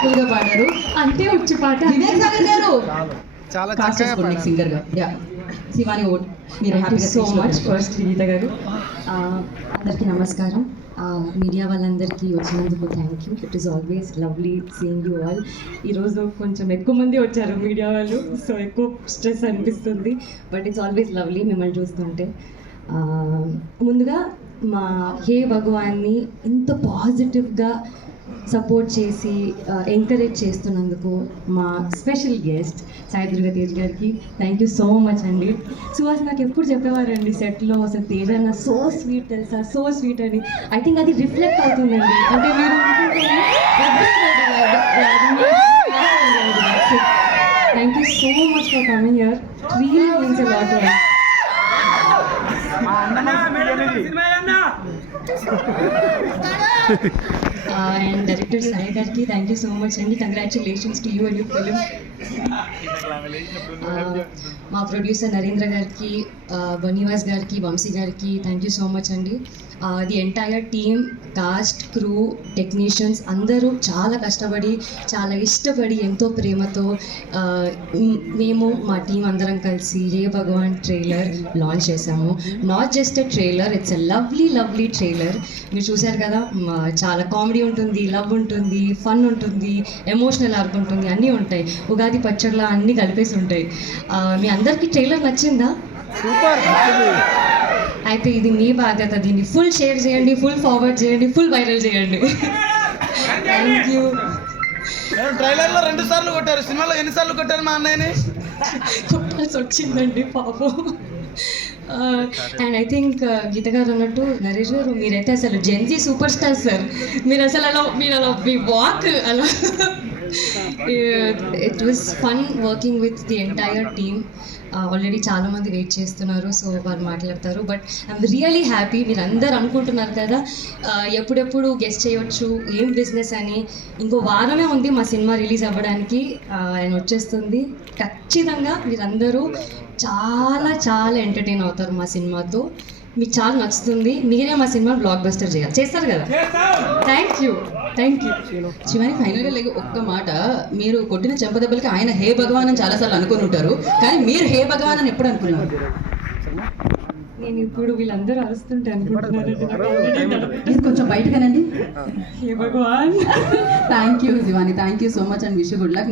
Beautiful గా పాడారు. అంతే వచ్చి పాట. వివేక్ సాగర్ గారు చాలా కాస్ట్ చక్కగా చేసుకోండి పాడారు. సింగర్ గా. యా శివాని ఓట్ మీరు హ్యాపీగా సో మచ్ ఫస్ట్ గీత గారు. అందరికీ నమస్కారం. మీడియా వాళ్ళందరికీ వచ్చినందుకు thank you. It is always lovely seeing you all. ఈరోజు కొంచెం ఎక్కువ మంది వచ్చారు మీడియా వాళ్ళు, సో ఎక్కువ స్ట్రెస్ అనిపిస్తుంది, బట్ ఇట్స్ ఆల్వేస్ లవ్లీ మిమ్మల్ని చూస్తుంటే. ముందుగా మా హే భగవాన్ని ఇంత పాజిటివ్గా సపోర్ట్ చేసి ఎంకరేజ్ చేస్తున్నందుకు మా స్పెషల్ గెస్ట్ సాయి దుర్గా తేజ్ గారికి థ్యాంక్ యూ సో మచ్ అండి. సుహాస్ నాకు ఎప్పుడు చెప్పేవారండి సెట్లో, అసలు తేజ్ అన్న సో స్వీట్ తెలుసా, సో స్వీట్ అని. ఐ థింక్ అది రిఫ్లెక్ట్ అవుతుందండి. అంటే మీరు thank you so much for coming here. Really means a lot. And director Sai గారికి థ్యాంక్ యూ సో మచ్ అండి. Congratulations to you and your film. మా ప్రొడ్యూసర్ నరేంద్ర గారికి, బనీవాస్ గారికి, వంశీ గారికి థ్యాంక్ యూ సో మచ్ అండి. The entire team, cast, crew, technicians అందరూ చాలా కష్టపడి, చాలా ఇష్టపడి, ఎంతో ప్రేమతో మేము మా టీం అందరం కలిసి హే భగవాన్ ట్రైలర్ లాంచ్ చేశాము. Not just a trailer, it's a lovely lovely trailer. మీరు చూశారు కదా, చాలా కామెడీ ఉంటుంది, లవ్ ఉంటుంది, ఫన్ ఉంటుంది, ఎమోషనల్ ఆర్క్ ఉంటుంది, అన్నీ ఉంటాయి. ఉగాది పచ్చడిలా అన్నీ కలిపేసి ఉంటాయి. మీ అందరికీ ట్రైలర్ నచ్చిందా? సూపర్. అయితే ఇది మీ బాధ్యత. దీన్ని ఫుల్ షేర్ చేయండి, ఫుల్ ఫార్వర్డ్ చేయండి, ఫుల్ వైరల్ చేయండి. Thank you. ట్రైలర్ లో 2 సార్లు కొట్టారు, సినిమాలో ఎన్నిసార్లు కొట్టారు మా అన్నయ్యని? కొట్టాల్సి వచ్చిందండి పాపం. అండ్ ఐ థింక్ గీత గారు అన్నట్టు, నరేష్ గారు మీరైతే అసలు జెన్జీ సూపర్ స్టార్ సార్. మీరు అసలు మీ వాక్ అలా. It was fun working with the entire team. Already చాలామంది వెయిట్ చేస్తున్నారు, సో వాళ్ళు మాట్లాడతారు. But I'm really happy. మీరు అందరు అనుకుంటున్నారు కదా ఎప్పుడెప్పుడు గెస్ట్ చేయొచ్చు, ఏం బిజినెస్ అని. ఇంకో వారమే ఉంది మా సినిమా రిలీజ్ అవ్వడానికి. ఆయన వచ్చేస్తుంది. ఖచ్చితంగా మీరందరూ చాలా చాలా ఎంటర్టైన్ అవుతారు మా సినిమాతో. మీకు చాలా నచ్చుతుంది. మీరే మా సినిమా బ్లాక్ బస్టర్ చేస్తారు కదా. Thank you. శివాని ఫైనల్గా లేక ఒక్క మాట, మీరు కొట్టిన చెంపదెబ్బలకి ఆయన హే భగవాన్ అని చాలాసార్లు అనుకుని ఉంటారు, కానీ మీరు హే భగవాన్ అని ఎప్పుడు అనుకున్నారు? నేను ఇప్పుడు వీళ్ళందరూ అరుస్తుంటే అనుకుంటున్నారు. కొంచెం బయటగానండి. హే భగవాన్. Thank you Shivani, thank you so much and wish good luck.